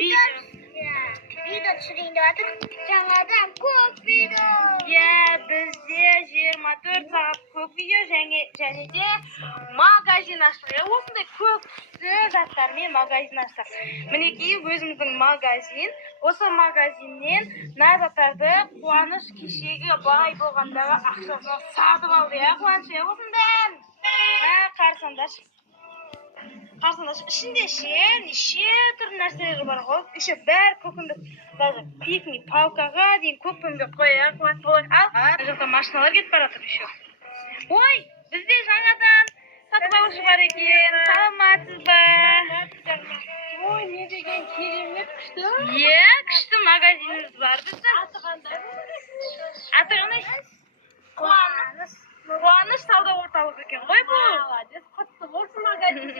Video түсірейін деп жатыр. Жаңадан көп видео. Бізде 24 сағат көп видео және де магазин аштық. Осындай көп түсті заттармен магазин аштық. Мінекей өзіміздің магазин. Осы магазиннен заттарды Қуаныш кешегі бай болғандағы ақшасына сатып алды. Қуаныш, осындай. Қарсаңдаршы. Ішінде неше түрлі нәрселер бар ғой. Еще бәрі көкімдік. Даже пикник палкаға дейін көкімдік қояқ. Ал жақта машиналар кетіп баратыр еще. Ой, бізде жаңадан сатып алушы бар екен. Саламатсыз ба? Ой, не деген керемет күшті. Күшті магазиніміз бар біздің. Аты қандай? Қуаныш сауда орталығы екен ғой бұл. Молодец, құтты болсын магазин.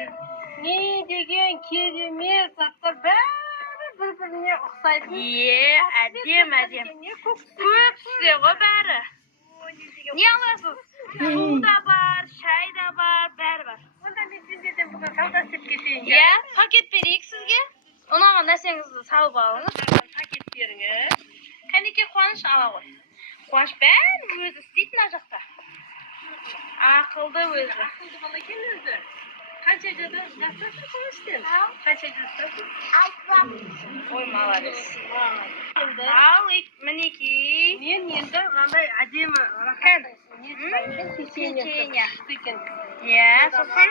Не деген керемет заттар бәрі бір-біріне ұқсайды. Әдем. Көп түсте ғой бәрі. Не аласыз? Су да бар, шай да бар, бәрі бар. Онда мен сендерден бүгін сауда істеп кетейін. Пакет берейік сізге. Ұнаған нәрсеңізді салып алыңыз. Пакеттеріңіз. Кәнеке Қуаныш ала ғой. Қуаныш бәрін өзі істейді мына жақта. Ақылды өзі. Ақылды бала екен өзі. Қанша жастасың Қуаныштен? Қанша жастасың? 6. Ой, молодец. Ал, мінекей. Мен енді мынандай әдемі Печенье. печенье. Сосын